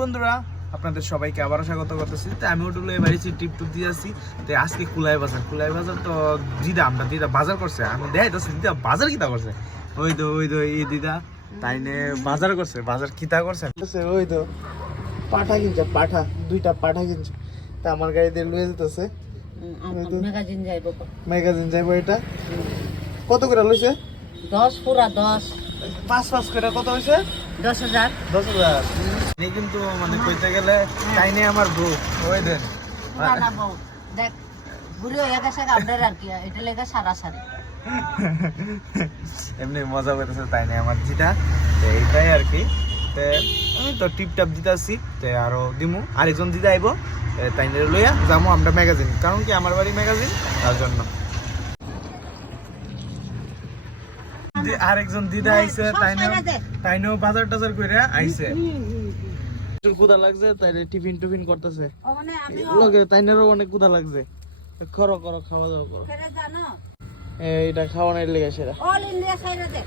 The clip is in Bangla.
বন্ধুরা আপনাদের সবাইকে আবারও স্বাগত করতেছি। তো আমি ওটুলো বাড়িছি টিপ টুপ দিয়ে আসছি। তো আজকে কুলাই বাজার তো দিদা বাজার করছে। আমি দেখাই তো দিদা বাজার কিতা করছে। ওই তো এই দিদা তাই নে বাজার করছে। বাজার কিতা করছে ওই তো পাঠা কিনছে, দুইটা পাঠা কিনছে। তা আমার গাড়ি দিয়ে লয়ে যেতেছে। ম্যাগাজিন যাইবো। এটা কত করে লইছে? 10 পুরা 10 5 করে কত হয়েছে? 10,000 এই কিন্তু মানে কইতে গেলে তাই নেই আমার বউ। ওই দেন পুরানা বউ দেখ বুড়ি হয়ে গেছে আপনার আর কি এটা লেগে সারা এমনি মজা করতেছে তাই নেই আমার জিটা। এইটাই আর কি। আমি তো টিপ টাপ দিতে আসছি। আরো দিমু আরেকজন দিদা আইব। তাই নিয়ে লইয়া যাবো আমরা ম্যাগাজিন, কারণ কি আমার বাড়ি ম্যাগাজিন, তার জন্য। আরেকজন দিদা আইছে, তাইনেও বাজার টাজার করে আইছে। ক্ষুধা লাগছে, তাই টিফিন টুফিন করতেছে। তাইনেরও অনেক ক্ষুধা লাগছে। করো খাওয়া দাওয়া করো। এইটা খাওয়ানোর লেগে সেটা অল ইন্ডিয়া সাইডে